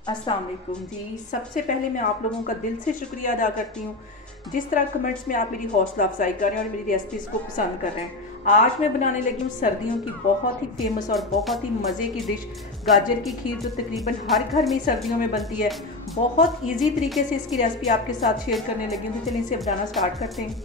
अस्सलाम वालेकुम जी। सबसे पहले मैं आप लोगों का दिल से शुक्रिया अदा करती हूँ जिस तरह कमेंट्स में आप मेरी हौसला अफजाई कर रहे हैं और मेरी रेसिपीज़ को पसंद कर रहे हैं। आज मैं बनाने लगी हूँ सर्दियों की बहुत ही फेमस और बहुत ही मज़े की डिश गाजर की खीर, जो तकरीबन हर घर में सर्दियों में बनती है। बहुत ईजी तरीके से इसकी रेसिपी आपके साथ शेयर करने लगी हूँ, तो चलिए इसे बनाना स्टार्ट करते हैं।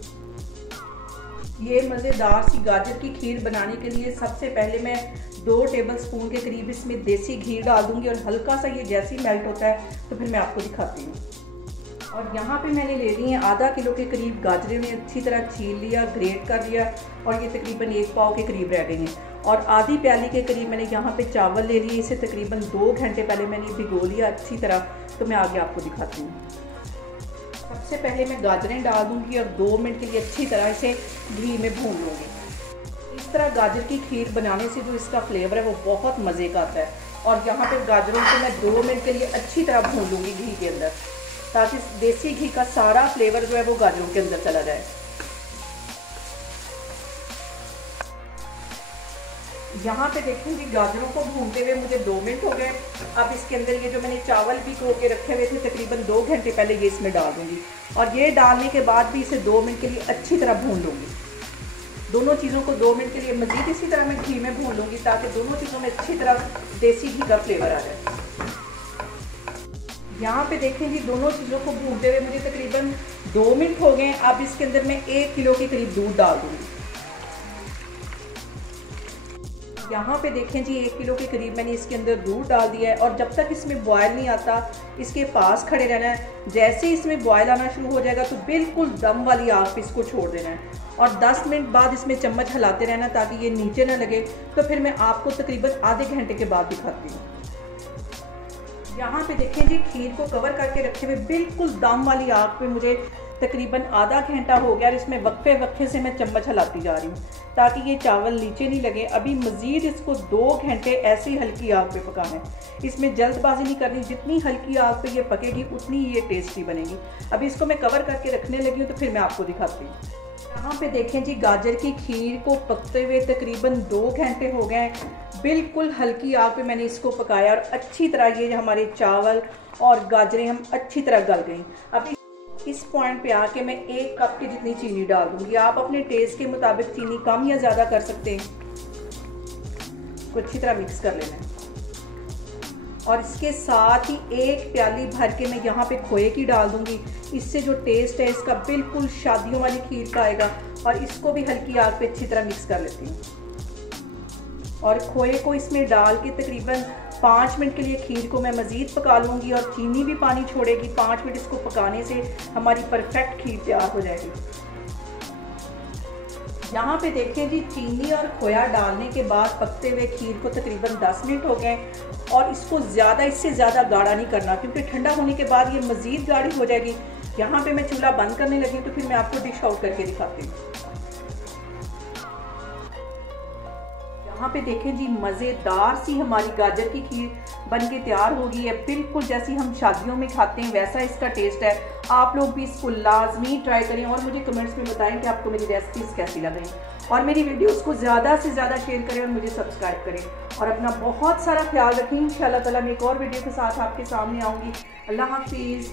ये मज़ेदार सी गाजर की खीर बनाने के लिए सबसे पहले मैं 2 टेबलस्पून के करीब इसमें देसी घी डाल दूंगी और हल्का सा ये जैसे ही मेल्ट होता है तो फिर मैं आपको दिखाती हूँ। और यहाँ पे मैंने ले ली है आधा किलो के करीब गाजरें, ने अच्छी तरह छील लिया, ग्रेट कर लिया और ये तकरीबन 1 पाव के करीब रह गई हैं। और आधी प्याली के करीब मैंने यहाँ पे चावल ले लिए, इसे तकरीबन 2 घंटे पहले मैंने भिगो लिया अच्छी तरह, तो मैं आगे आपको दिखाती हूँ। सबसे पहले मैं गाजरें डाल दूंगी और 2 मिनट के लिए अच्छी तरह इसे घी में भून लूँगी। इस तरह गाजर की खीर बनाने से जो इसका फ्लेवर है वो बहुत मज़े का आता है। और यहाँ पे गाजरों को मैं 2 मिनट के लिए अच्छी तरह भून लूँगी घी के अंदर, ताकि देसी घी का सारा फ्लेवर जो है वो गाजरों के अंदर चला जाए। यहाँ पे देखेंगे गाजरों को भूनते हुए मुझे 2 मिनट हो गए। अब इसके अंदर ये जो मैंने चावल भी धो के रखे हुए थे तकरीबन 2 घंटे पहले, ये इसमें डाल दूंगी और ये डालने के बाद भी इसे 2 मिनट के लिए अच्छी तरह भून लूँगी। दोनों चीज़ों को 2 मिनट के लिए मज़ीद इसी तरह मैं घी में भून लूँगी, ताकि दोनों चीज़ों में अच्छी तरह देसी घी का फ्लेवर आ जाए। यहाँ पे देखें जी, दोनों चीज़ों को भूनते हुए मुझे तकरीबन 2 मिनट हो गए। अब इसके अंदर मैं 1 किलो के करीब दूध डाल दूँगी। यहाँ पे देखें जी, 1 किलो के करीब मैंने इसके अंदर दूध डाल दिया है और जब तक इसमें बॉयल नहीं आता इसके पास खड़े रहना है। जैसे ही इसमें बॉयल आना शुरू हो जाएगा तो बिल्कुल दम वाली आग पे इसको छोड़ देना है और 10 मिनट बाद इसमें चम्मच हिलाते रहना ताकि ये नीचे ना लगे। तो फिर मैं आपको तकरीबन आधे घंटे के बाद दिखाती हूँ। यहाँ पे देखें जी, खीर को कवर करके रखे हुए बिल्कुल दम वाली आग पे मुझे तकरीबन आधा घंटा हो गया और इसमें वक्फे वक्फे से मैं चम्मच हिलाती जा रही हूँ ताकि ये चावल नीचे नहीं लगे। अभी मज़ीद इसको 2 घंटे ऐसी हल्की आग पे पकाना है। इसमें जल्दबाजी नहीं करनी, जितनी हल्की आग पे ये पकेगी उतनी ये टेस्टी बनेगी। अभी इसको मैं कवर करके रखने लगी हूँ, तो फिर मैं आपको दिखाती हूँ। यहाँ पे देखें जी, गाजर की खीर को पकते हुए तकरीबन 2 घंटे हो गए। बिल्कुल हल्की आग पे मैंने इसको पकाया और अच्छी तरह ये हमारे चावल और गाजरें हम अच्छी तरह गल गई। अब इस पॉइंट पे आके मैं 1 कप की जितनी चीनी डाल दूंगी। आप अपने टेस्ट के मुताबिक चीनी कम या ज़्यादा कर सकते हैं। इसको अच्छी तरह मिक्स कर लेना है और इसके साथ ही 1 प्याली भर के मैं यहाँ पे खोए की डाल दूंगी। इससे जो टेस्ट है इसका बिल्कुल शादियों वाली खीर का आएगा। और इसको भी हल्की आग पे अच्छी तरह मिक्स कर लेती हूँ और खोए को इसमें डाल के तकरीबन 5 मिनट के लिए खीर को मैं मज़ीद पका लूँगी और चीनी भी पानी छोड़ेगी। 5 मिनट इसको पकाने से हमारी परफेक्ट खीर तैयार हो जाएगी। यहाँ पे देखें जी, चीनी और खोया डालने के बाद पकते हुए खीर को तकरीबन 10 मिनट हो गए और इसको इससे ज़्यादा गाढ़ा नहीं करना, क्योंकि ठंडा होने के बाद ये मज़ीद गाढ़ी हो जाएगी। यहाँ पे मैं चूल्हा बंद करने लगी, तो फिर मैं आपको डिश आउट करके दिखाती हूँ। यहाँ पे देखें जी, मज़ेदार सी हमारी गाजर की खीर बन के तैयार हो गई है। बिल्कुल जैसी हम शादियों में खाते हैं वैसा इसका टेस्ट है। आप लोग भी इसको लाजमी ट्राई करें और मुझे कमेंट्स में बताएं कि आपको मेरी रेसिपीज़ कैसी लग रही हैं। और मेरी वीडियोस को ज़्यादा से ज़्यादा शेयर करें और मुझे सब्सक्राइब करें और अपना बहुत सारा ख्याल रखें। इंशाल्लाह ताला मैं एक और वीडियो के साथ आपके सामने आऊँगी। अल्लाह हाफिज़।